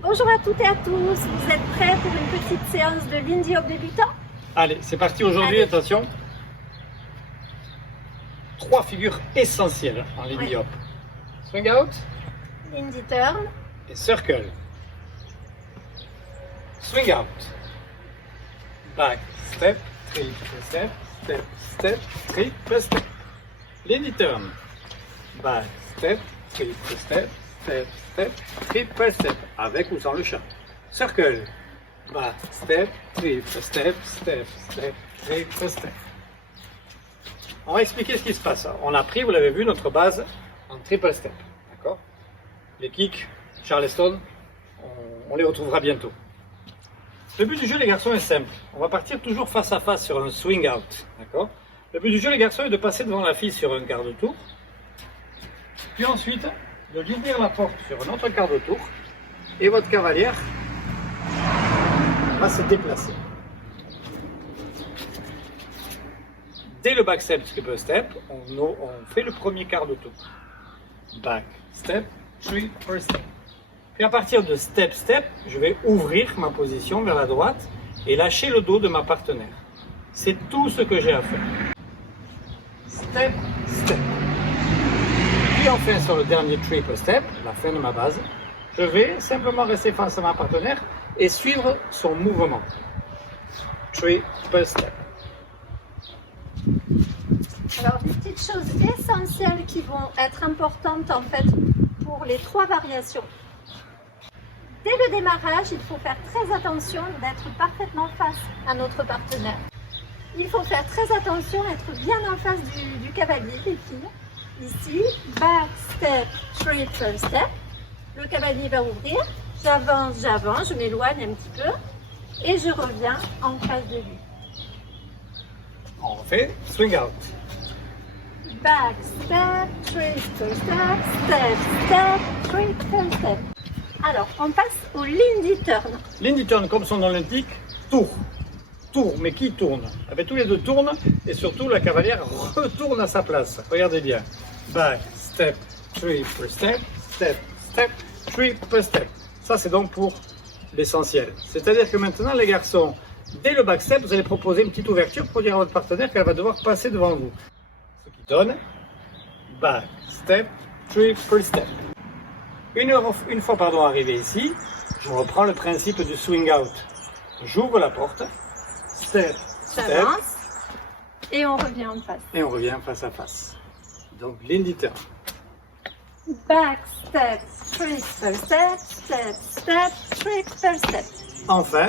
Bonjour à toutes et à tous, vous êtes prêts pour une petite séance de Lindy Hop débutant? Allez, c'est parti aujourd'hui, attention. 3 figures essentielles en Lindy Hop. Swing out, Lindy turn, et circle. Swing out, back, step, triple step, step, step, triple step. Lindy turn, back, step, triple step, step, step, triple step, avec ou sans le chat. Circle, back, step, triple step, step, step, triple step. On va expliquer ce qui se passe. On a pris, vous l'avez vu, notre base en triple step. D'accord? Les kicks, Charleston, on les retrouvera bientôt. Le but du jeu, les garçons, est simple. On va partir toujours face à face sur un swing out. D'accord? Le but du jeu, les garçons, est de passer devant la fille sur un quart de tour. Puis ensuite, de lui ouvrir la porte sur un autre quart de tour. Et votre cavalière va se déplacer. Dès le back step, triple step, on fait le premier quart de tour. Back step, triple step. Puis à partir de step step, je vais ouvrir ma position vers la droite et lâcher le dos de ma partenaire. C'est tout ce que j'ai à faire. Step step. Puis enfin sur le dernier triple step, la fin de ma base, je vais simplement rester face à ma partenaire et suivre son mouvement. Triple step. Alors des petites choses essentielles qui vont être importantes en fait pour les 3 variations. Dès le démarrage, il faut faire très attention d'être parfaitement face à notre partenaire. Il faut faire très attention d'être bien en face du cavalier, les filles. Ici, back step, triple step. Le cavalier va ouvrir, j'avance, je m'éloigne un petit peu et je reviens en face de lui. On fait swing out. Back step, triple step, step, step, triple step. Alors, on passe au Lindy turn. Lindy turn, comme son nom l'indique, tour. Tour, mais qui tourne? Eh bien, tous les deux tournent et surtout la cavalière retourne à sa place. Regardez bien. Back, step, triple step, step, step, triple step. Ça, c'est donc pour l'essentiel. C'est-à-dire que maintenant, les garçons, dès le back step, vous allez proposer une petite ouverture pour dire à votre partenaire qu'elle va devoir passer devant vous. Ce qui donne back, step, triple step. Une fois arrivé ici, je reprends le principe du swing out. J'ouvre la porte, step, step, et on revient en face. et on revient face à face. Donc Lindy turn. Back step, triple step, step, step, triple step. Enfin,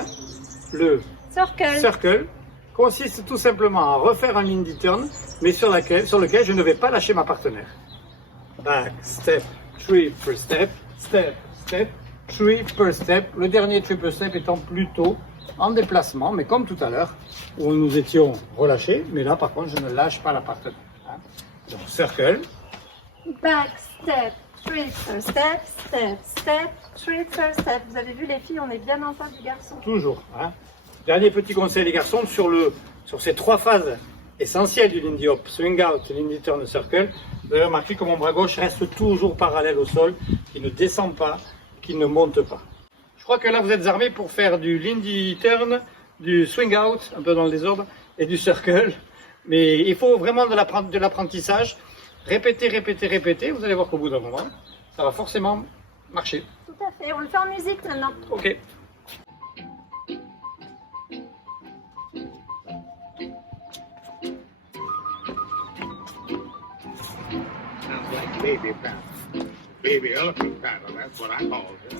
le Circle. circle consiste tout simplement à refaire un Lindy turn, mais sur lequel je ne vais pas lâcher ma partenaire. Back, step, triple step, step, step, triple step. Le dernier triple step étant plutôt en déplacement, mais comme tout à l'heure, où nous étions relâchés, mais là par contre je ne lâche pas la partenaire. Donc circle, Back step, triple step, step, step, triple step. Vous avez vu les filles, on est bien en face du garçon. toujours. Dernier petit conseil les garçons, sur ces 3 phases essentielles du Lindy Hop, swing out, Lindy turn, circle, vous avez remarqué que mon bras gauche reste toujours parallèle au sol, qui ne descend pas, qui ne monte pas. Je crois que là vous êtes armés pour faire du Lindy turn, du swing out, un peu dans le désordre, et du circle. Mais il faut vraiment de l'apprentissage. Répétez, vous allez voir qu'au bout d'un moment, ça va forcément marcher. Tout à fait, on le fait en musique maintenant. Ok. Sounds like baby paddle. Baby elephant paddle, that's what I call it.